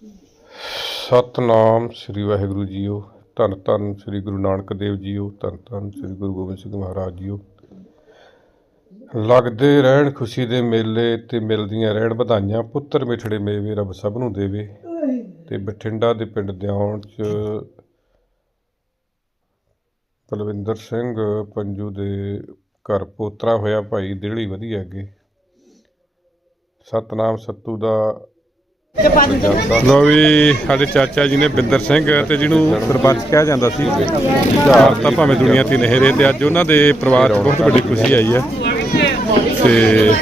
ਸਤਨਾਮ ਸ੍ਰੀ Waheguru JIO, ਧੰਨ ਧੰਨ ਸ੍ਰੀ ਗੁਰੂ ਨਾਨਕ ਦੇਵ ਜੀਓ, ਧੰਨ ਧੰਨ ਸ੍ਰੀ ਗੁਰੂ ਗੋਬਿੰਦ ਸਿੰਘ ਮਹਾਰਾਜ ਜੀਓ। ਲੱਗਦੇ ਰਹਿਣ ਖੁਸ਼ੀ ਦੇ ਮੇਲੇ ਤੇ ਮਿਲਦੀਆਂ ਰਹਿਣ ਵਧਾਈਆਂ, ਪੁੱਤਰ ਮਿਠੜੇ ਮੇਵੇ, ਰੱਬ ਸਭ ਨੂੰ ਦੇਵੇ। ਤੇ ਬਠਿੰਡਾ ਦੇ ਪਿੰਡ ਦਿਆਉਣ ਚ ਬਲਵਿੰਦਰ ਸਿੰਘ ਪੰਜੂ ਦੇ ਘਰ ਪੋਤਰਾ ਹੋਇਆ ਭਾਈ ਦਿਹੜੀ ਵਧੀਆ ਅੱਗੇ। ਸਤਨਾਮ ਸੱਤੂ ਦਾ ਲੋ ਵੀ ਸਾਡੇ ਚਾਚਾ ਜੀ ਨੇ ਬਿੰਦਰ ਸਿੰਘ ਤੇ ਜਿਹਨੂੰ ਸਰਪੰਚ ਕਿਹਾ ਜਾਂਦਾ ਸੀ। ਤਾਂ ਭਾਵੇਂ ਦੁਨੀਆ ਤੇ ਨਹੀਂ ਰਹੇ ਤੇ ਅੱਜ ਉਹਨਾਂ ਦੇ ਪਰਿਵਾਰ 'ਚ ਬਹੁਤ ਵੱਡੀ ਖੁਸ਼ੀ ਆਈ ਹੈ। ਤੇ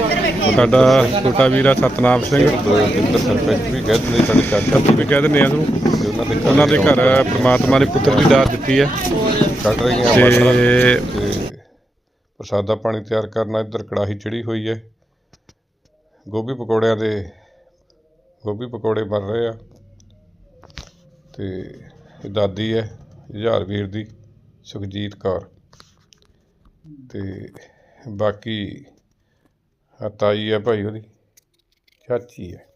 ਸਾਡਾ ਛੋਟਾ ਵੀਰਾ ਸਤਨਾਮ ਸਿੰਘ। ਬਿੰਦਰ ਸਰਪੰਚ ਵੀ ਕਹਿ ਦਿੰਦੇ ਸਾਡੇ ਚਾਚਾ ਜੀ ਵੀ ਕਹਿ ਦਿੰਦੇ ਆ ਉਹਨਾਂ ਉਹਨਾਂ ਦੇ ਘਰ ਪ੍ਰਮਾਤਮਾ ਨੇ ਪੁੱਤਰ ਦੀ ਦਾਤ ਦਿੱਤੀ ਹੈ। ਕੱਢ ਰਹੀਆਂ ਤੇ ਪ੍ਰਸਾਦਾ ਪਾਣੀ ਤਿਆਰ ਕਰਨਾ ਇੱਧਰ ਕੜਾਹੀ ਚੜੀ ਹੋਈ ਹੈ। ਗੋਭੀ ਪਕੌੜਿਆਂ ਦੇ ਗੋਭੀ ਪਕੌੜੇ ਬਣ ਰਹੇ ਆ। ਤੇ ਇਹ ਦਾਦੀ ਹੈ ਜੁਝਾਰ ਦੀ, ਸੁਖਜੀਤ ਕੌਰ। ਤੇ ਬਾਕੀ ਆ ਤਾਈ ਹੈ ਭਾਈ ਉਹਦੀ, ਚਾਚੀ ਹੈ।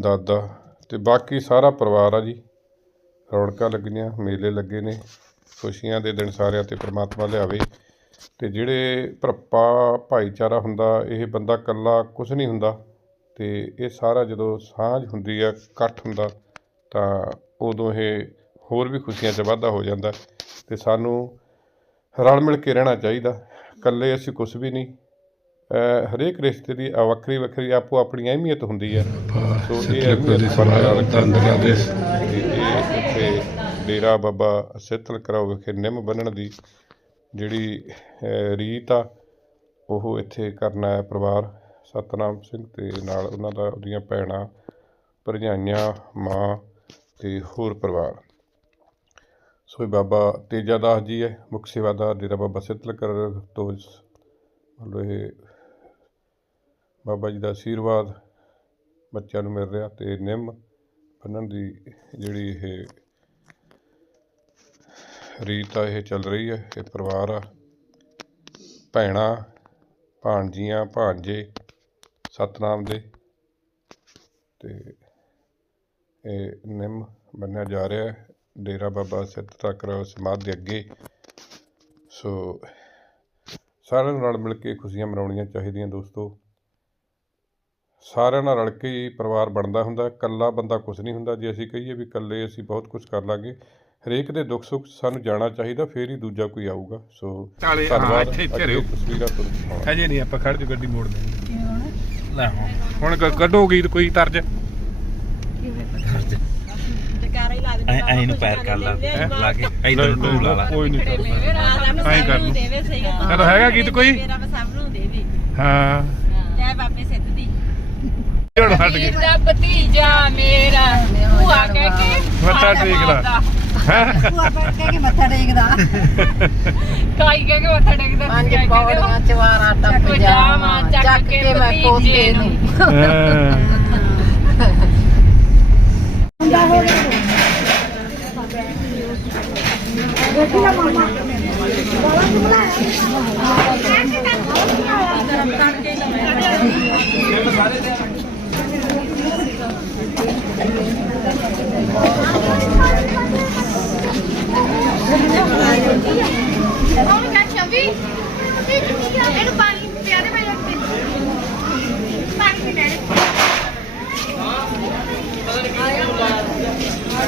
ਦਾਦਾ ਤੇ ਬਾਕੀ ਸਾਰਾ ਪਰਿਵਾਰ ਆ ਜੀ। ਰੌਣਕਾਂ ਲੱਗੀਆਂ, ਮੇਲੇ ਲੱਗੇ ਨੇ। ਖੁਸ਼ੀਆਂ ਦੇ ਦਿਨ ਸਾਰਿਆਂ ਤੇ ਪ੍ਰਮਾਤਮਾ ਲਿਆਵੇ। ਤੇ ਜਿਹੜੇ ਭਰਪਾ ਭਾਈਚਾਰਾ ਹੁੰਦਾ ਇਹ ਬੰਦਾ ਇਕੱਲਾ ਕੁਝ ਨਹੀਂ ਹੁੰਦਾ ਤੇ ਇਹ ਸਾਰਾ ਜਦੋਂ ਸਾਂਝ ਹੁੰਦੀ ਹੈ ਇਕੱਠ ਹੁੰਦਾ ਤਾਂ ਉਦੋਂ ਇਹ ਹੋਰ ਵੀ ਖੁਸ਼ੀਆਂ 'ਚ ਵਾਧਾ ਹੋ ਜਾਂਦਾ ਤੇ ਸਾਨੂੰ ਰਲ ਮਿਲ ਕੇ ਰਹਿਣਾ ਚਾਹੀਦਾ। ਇਕੱਲੇ ਅਸੀਂ ਕੁਝ ਵੀ ਨਹੀਂ। ਹਰੇਕ ਰਿਸ਼ਤੇ ਦੀ ਆ ਵੱਖਰੀ ਵੱਖਰੀ ਆਪੋ ਆਪਣੀ ਅਹਿਮੀਅਤ ਹੁੰਦੀ ਹੈ ਸੋ ਇਹ ਅਹਿਮੀਅਤ ਬਰਕਰਾਰ ਰੱਖਣ ਤੇ ਇਹ ਇੱਥੇ ਡੇਰਾ ਬਾਬਾ ਸਿੱਤਲ ਕਰਾਓ ਵਿਖੇ ਨਿੰਮ ਬੰਨਣ ਦੀ ਜਿਹੜੀ ਰੀਤ ਆ, ਉਹ ਇੱਥੇ ਕਰਨਾ ਹੈ ਪਰਿਵਾਰ, ਸਤਨਾਮ ਸਿੰਘ ਤੇ ਨਾਲ ਉਹਨਾਂ ਦਾ, ਉਹਦੀਆਂ ਭੈਣਾਂ, ਭਰਜਾਈਆਂ, ਮਾਂ ਤੇ ਹੋਰ ਪਰਿਵਾਰ। ਸੋ ਇਹ ਬਾਬਾ ਤੇਜਾ ਦਾਸ ਜੀ ਹੈ, ਮੁੱਖ ਸੇਵਾਦਾਰ ਡੇਰਾ ਬਾਬਾ ਸਿੱਤਲਕਰ ਤੋਂ ਮਤਲਬ ਇਹ ਬਾਬਾ ਜੀ ਦਾ ਆਸ਼ੀਰਵਾਦ ਬੱਚਿਆਂ ਨੂੰ ਮਿਲ ਰਿਹਾ ਤੇ ਨਿੰਮ ਬੰਨਣ ਦੀ ਜਿਹੜੀ ਇਹ ਰੀਤ ਆ ਇਹ ਚੱਲ ਰਹੀ ਹੈ ਇਹ ਪਰਿਵਾਰ ਆ, ਭੈਣਾਂ, ਭਾਣਜੀਆਂ ਭਾਂਜੇ ਸਤਨਾਮ ਦੇ। ਤੇ ਇਹ ਨਿੰਮ ਬੰਨਿਆ ਜਾ ਰਿਹਾ ਹੈ। ਡੇਰਾ ਬਾਬਾ ਸਿੱਧ ਤੱਕਰ ਸਮਾਧ ਦੇ ਅੱਗੇ। ਸੋ ਸਾਰਿਆਂ ਨੂੰ ਰਲ ਮਿਲ ਕੇ ਖੁਸ਼ੀਆਂ ਮਨਾਉਣੀਆਂ ਚਾਹੀਦੀਆਂ ਦੋਸਤੋ। ਸਾਰਿਆਂ ਨਾਲ ਰਲ ਕੇ ਹੀ ਪਰਿਵਾਰ ਬਣਦਾ ਹੁੰਦਾ, ਇਕੱਲਾ ਬੰਦਾ ਕੁਝ ਨਹੀਂ ਹੁੰਦਾ। ਜੇ ਅਸੀਂ ਕਹੀਏ ਵੀ ਇਕੱਲੇ ਅਸੀਂ ਬਹੁਤ ਕੁਝ ਕਰ ਲਾਂਗੇ ਹਰੇਕ ਦੇ ਦੁੱਖ ਸੁੱਖ ਸਾਨੂੰ ਜਾਣਾ ਚਾਹੀਦਾ ਫੇਰ ਹੀ ਦੂਜਾ ਕੋਈ ਆਊਗਾ। ਸੋ ਚਾਲੇ ਹਾਂ ਧੰਨਵਾਦ। ਇੱਥੇ ਇੱਥੇ ਅੱਗੇ ਰਿਓ ਤਸਵੀਰਾਂ ਤੁਹਾਨੂੰ ਦਿਖਾਵਾਂਗੇ। ਹਜੇ ਨਹੀਂ ਆਪਾਂ ਖੜ ਜੋ ਗੱਡੀ ਮੋੜ ਦੇ ਲੈ ਹੁਣ ਹੁਣ ਕ- ਕੱਢੋ ਗੀਤ ਕੋਈ ਤਰਜ? ਐ ਐ ਨੂੰ ਪੈਰ ਕਰ ਲਾ ਲਾ ਕੇ ਇਧਰ ਨੂੰ ਲਾ ਲਾ। ਕੋਈ ਨਹੀਂ ਕਰਦਾ ਐਂ ਕਰ। ਲਓ। ਚਲੋ ਹੈਗਾ ਗੀਤ ਕੋਈ? ਮੇਰਾ ਸਭ ਨੂੰ ਦੇਵੇ। ਹਾਂ। ਜੈ ਬਾਬੇ ਸਿੱਧ ਦੀ। ਹੁਣ ਹਟ ਗਏ। ਦਾ ਭਤੀਜਾ ਮੇਰਾ। ਭੂਆ ਕਹਿ ਕੇ ਮੱਥਾ ਟੇਕਦਾ ਕੇ ਮੱਥਾ ਟੇਕਦਾ? ਕਾਈ ਕਹਿ ਕੇ ਮੱਥਾ ਟੇਕਦਾ? ਪੰਜ ਕੇ ਪੌੜੀਆਂ ਚਵਾਰਾ ਟੱਪ ਜਾਵਾਂ ਚੱਕ ਕੇ ਮੈਂ ਪੋਤੇ ਨੂੰ। ਹਾਂ। ਹੁਣ ਕਾ ਛਵੀ ਇਹਨੂੰ ਪਾਣੀ ਪਿਆਰੇ ਮੈਂ ਰੱਖ ਪਾਣੀ ਪੀ ਲੈ ਮਾਤਾ ਦੇ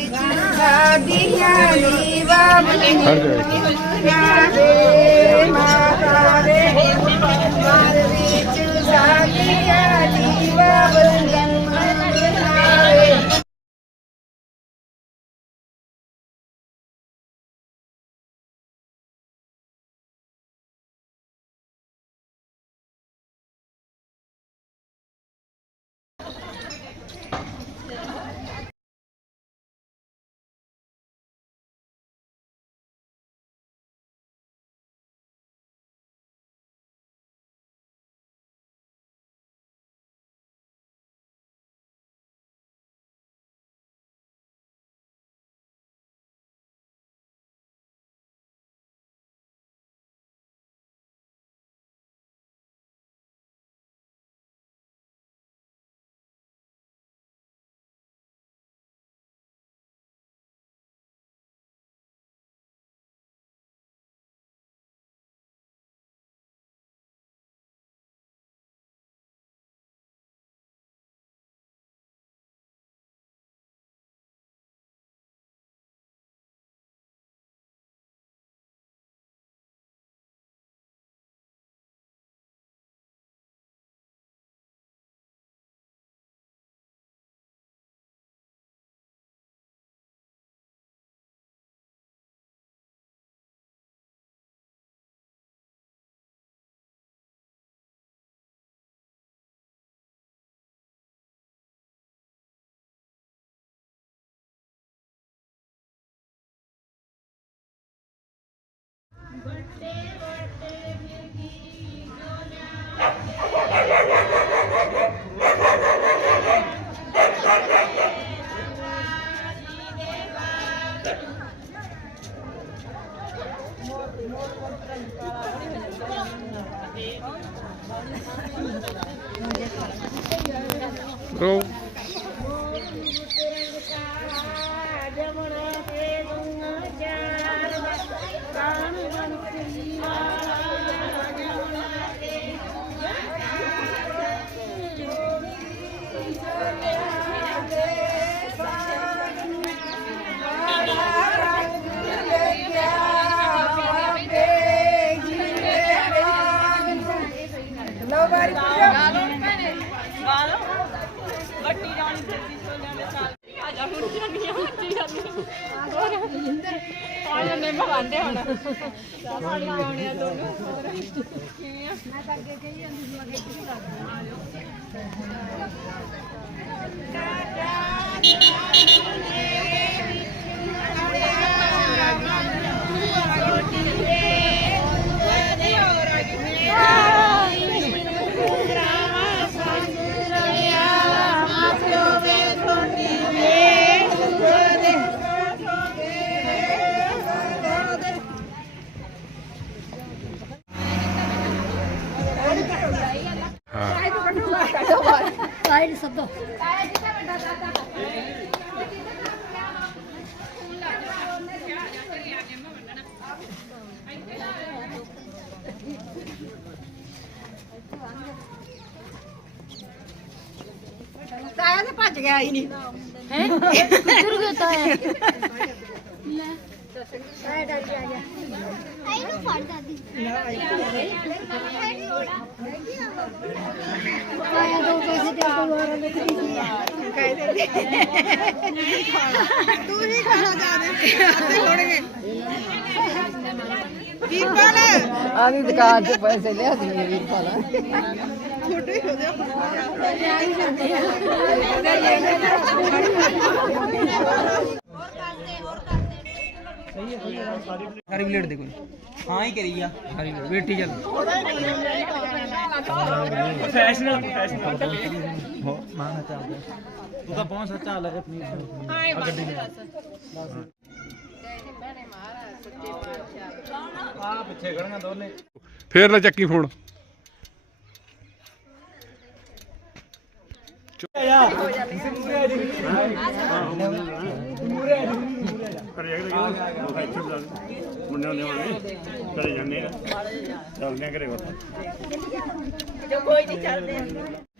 ਸਾਡੀਆਂ ਨੀਵਾਂ ਹਟ ਮਾਤਾ ਦੇ ਮਨ ਵਿੱਚ ਸਾਡੀਆਂ ਨੀਵਾਂ Thank you. ਆ ਜਾਂਦੇ ਭਵਾਂਦੇ ਹੁਣ ਸਾਡੀ ਆਉਣੀਆਂ ਦੋਨੋਂ ਕਿਵੇਂ ਆ? ਮੈਂ ਤਾਂ ਅੱਗੇ ਕਹੀ ਜਾਂਦੀ ਸੀ ਮੈਂ ਕਿਹਾ ਆ ਜਾਓ ਤਾਇਆ ਤੇ ਭੱਜ ਗਿਆ ਹੀ ਨਹੀਂ। ਇਹਨੂੰ ਫੜ ਦਾਦੀ ਆਇਆ ਦੋ ਪੈਸੇ ਦੇ ਕੋਲ ਹੋਰ ਲਿਖਦੀ ਸੀ ਤੂੰ? ਨਹੀਂ ਖਾਣਾ ਚਾਹਦੇ ਅੱਧੇ ਹੋਣਗੇ ਵੀਰਪਾਲ ਆਦੀ ਦੁਕਾਨ 'ਚ ਪੈਸੇ ਲਿਆ ਦੀ ਹੋ ਜਾ ਸਾਰੀ ਪਲੇਟ ਦੇ ਕੋਈ ਹਾਂ ਹੀ ਕਰੀ ਆ। ਸਾਰੀ ਬੇਟੀ ਚੱਲ। ਪ੍ਰੋਫੈਸ਼ਨਲ ਪ੍ਰੋਫੈਸ਼ਨਲ ਹੋ ਮਾਂ ਚੱਲਦਾ ਤੂੰ ਤਾਂ ਬਹੁਤ ਸੱਚਾ ਲੱਗ ਗੱਡੀ ਲੈ ਆ। ਪਿੱਛੇ ਖੜੀਆਂ ਦੋਨੇ। ਫੇਰ ਲੈ ਚੱਕੀ ਫੋਨ। ਮੁੰਡਿਆਂ ਦੇ ਹੋਣੇ ਕਰੇ ਜਾਂਦੇ ਆ ਚੱਲਦੇ ਆ ਘਰੇ ਵਰਤ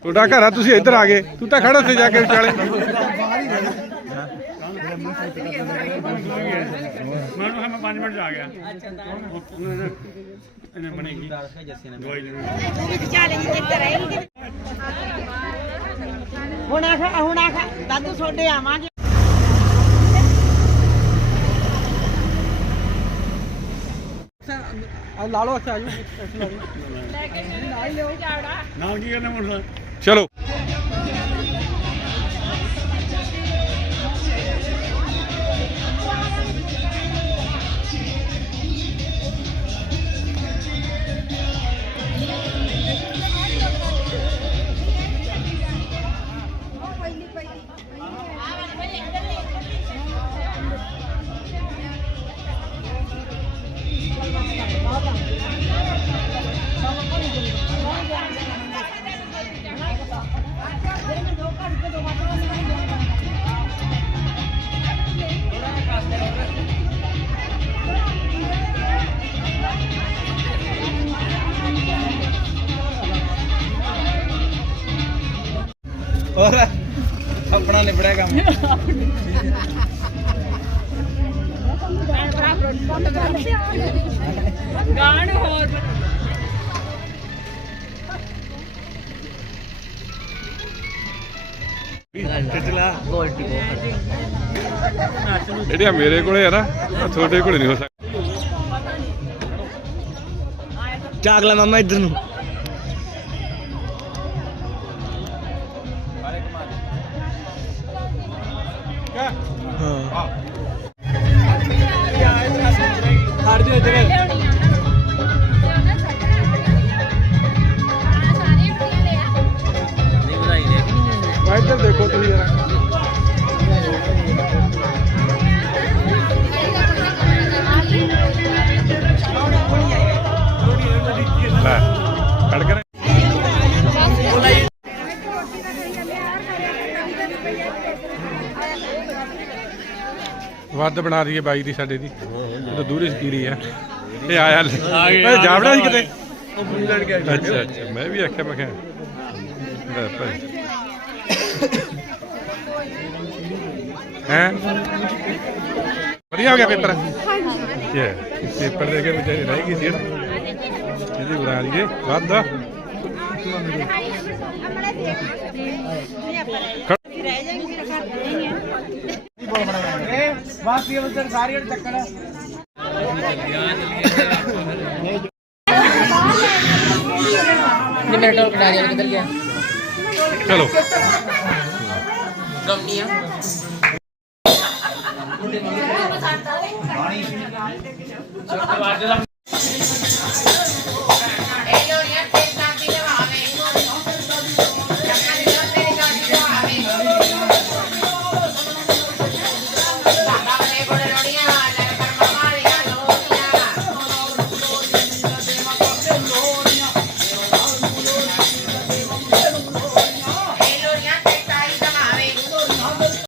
ਤੁਹਾਡਾ ਘਰ ਆ, ਤੁਸੀਂ ਇੱਧਰ ਆ ਗਏ। ਤੂੰ ਤਾਂ ਖੜਾ ਉੱਥੇ ਜਾ ਕੇ ਵਿਚਾਲੇ। ਮੈਂ ਕਿਹਾ ਮੈਂ 5 ਮਿੰਟ 'ਚ ਆ ਗਿਆ ਇਹਨੇ ਬਣੇਗੀ ਦਵਾਈ ਲੈਣੀ ਹੁਣ ਆਖਾ ਹੁਣ ਆਖਾ ਦਾਦੂ ਛੋਡੇ ਆਵਾਂਗੇ। ਲਾ ਲਓ ਅੱਛਾ ਆਜੂ ਨਾਲ ਕੀ ਕਰਨਾ ਮੁੰਡਾ? ਚਲੋ। ਨਿਬੜਿਆ ਕੰਮ ਗਾਣ ਹੋਰ। ਕੁਆਲਿਟੀ ਜਿਹੜੀਆਂ ਮੇਰੇ ਕੋਲੇ ਆ ਨਾ ਤੁਹਾਡੇ ਕੋਲੇ ਨਹੀਂ ਹੋ ਸਕਦਾ ਚਾਕ ਲੈ ਮਾਮਾ ਇੱਧਰ ਨੂੰ। Yeah, yeah, yeah. ਵੱਧ ਬਣਾ ਦਈਏ ਬਾਈ ਦੀ ਸਾਡੇ ਦੀ ਇਹ ਤਾਂ ਦੂਰੀ ਸਕੀਰੀ ਆ ਇਹ ਆਇਆ ਲੈ ਜਾਵੜਾ ਸੀ ਕਿਤੇ ਅੱਛਾ ਅੱਛਾ ਮੈਂ ਵੀ ਆਖਿਆ ਮੈਂ ਕਿਹਾ ਲੈ ਭਾਈ ਹੈ ਵਧੀਆ ਹੋ ਗਿਆ ਪੇਪਰ ਹਾਂਜੀ ਪੇਪਰ ਦੇ ਕੇ ਵਿਚਾਰੀ ਰਹਿ ਗਈ ਸੀ ਨਾ ਇਹਦੀ ਬਣਾ ਲਈਏ ਵੱਧ ਆ। ਬਸ ਇਹ ਉਧਰ ਸਾਰੀ ਚੱਕਰ